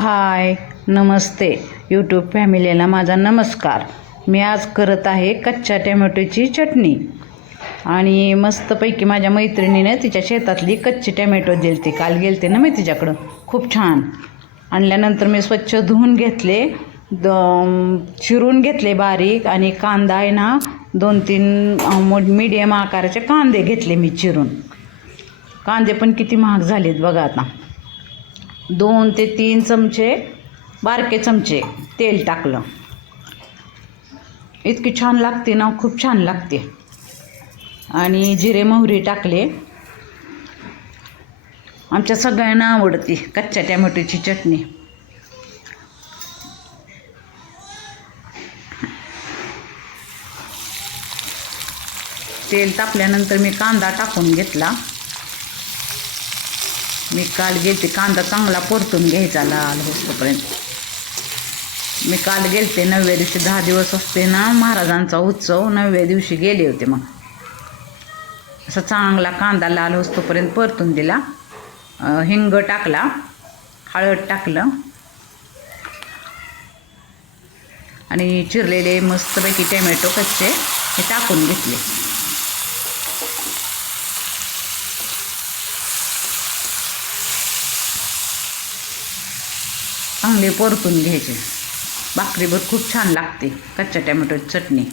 हाय नमस्ते. YouTube फॅमिलीला माझा नमस्कार. मी आज करत आहे कच्च्या टॅमॅटोची चटणी. आणि मस्तपैकी माझ्या मैत्रिणीने तिच्या शेतातली कच्ची टॅमॅटो दिली काल गेलते ना मी तिच्याकडं. खूप छान. आणल्यानंतर मी स्वच्छ धुवून घेतले. द चिरून घेतले बारीक. आणि कांदा आहे ना दोन तीन मीडियम आकाराचे कांदे घेतले मी चिरून. कांदे पण किती महाग झालेत बघा आता. दोन ते तीन चमचे बारके चमचे तेल टाकलं. इतकी छान लागते ना खूप छान लागते. आणि जिरे मोहरी टाकले. आमच्या सगळ्यांना आवडते कच्च्या टॅमॅटोची चटणी. तेल तापल्यानंतर मी कांदा टाकून घेतला. मी काल गेलते कांदा चांगला परतून घ्यायचा लाल होतोपर्यंत. मी काल गेलते नवव्या दिवशी दहा दिवस असते ना महाराजांचा उत्सव नवव्या दिवशी गेले होते मग. असा चांगला कांदा लाल होतोपर्यंत परतून दिला. हिंग टाकला हळद टाकलं. आणि चिरलेले मस्तपैकी टॅमॅटो कच्चे हे टाकून घेतले. चांगले परतून घ्यायचे. भाकरीवर खूप छान लागते कच्च्या टॅमॅटोची चटणी.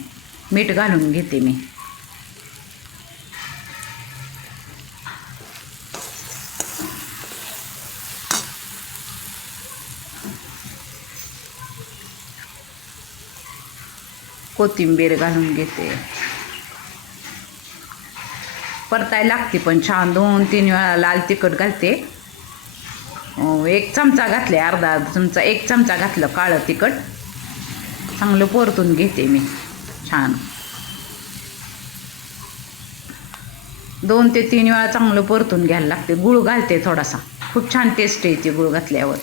मीठ घालून घेते मी. कोथिंबीर घालून घेते. परताय लागते पण छान दोन तीन वेळा लाल तिखट घालते. एक चमचा घातले अर्धा चमचा एक चमचा घातलं काळं तिखट. चांगलं परतून घेते मी छान. दोन ते तीन वेळा चांगलं परतून घ्यायला लागते. गुळ घालते थोडासा. खूप छान टेस्ट येते गुळ घातल्यावर.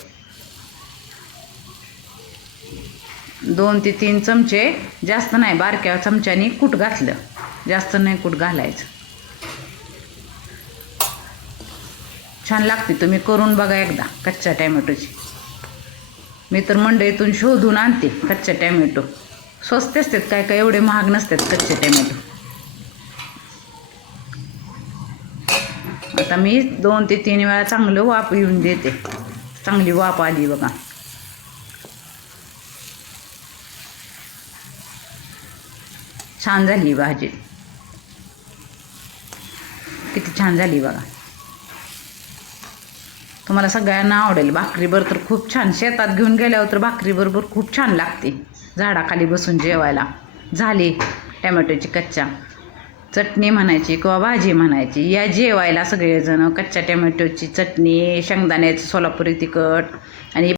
दोन ते तीन चमचे जास्त नाही बारक्या चमच्याने कूट घातलं. जास्त नाही कूट घालायचं. छान लागते. तुम्ही करून बघा एकदा कच्च्या टॅमॅटोची. मी तर मंडईतून शोधून आणते कच्च्या टॅमॅटो. स्वस्त असतात काय काय एवढे महाग नसतात कच्चे टॅमॅटो. आता मी दोन ते तीन वेळा चांगलं वाफ येऊन देते. चांगली वाफ आली बघा. छान झाली भाजी. किती छान झाली बघा. तुम्हाला सगळ्यांना आवडेल. भाकरीबर तर खूप छान. शेतात घेऊन गेल्यावर तर भाकरीबरोबर खूप छान लागते. झाडाखाली बसून जेवायला. झाली टॅमॅटोची कच्च्या चटणी म्हणायची किंवा भाजी म्हणायची. या जेवायला सगळेजण कच्च्या टॅमॅटोची चटणी शेंगदाण्याचं सोलापुरी तिखट आणि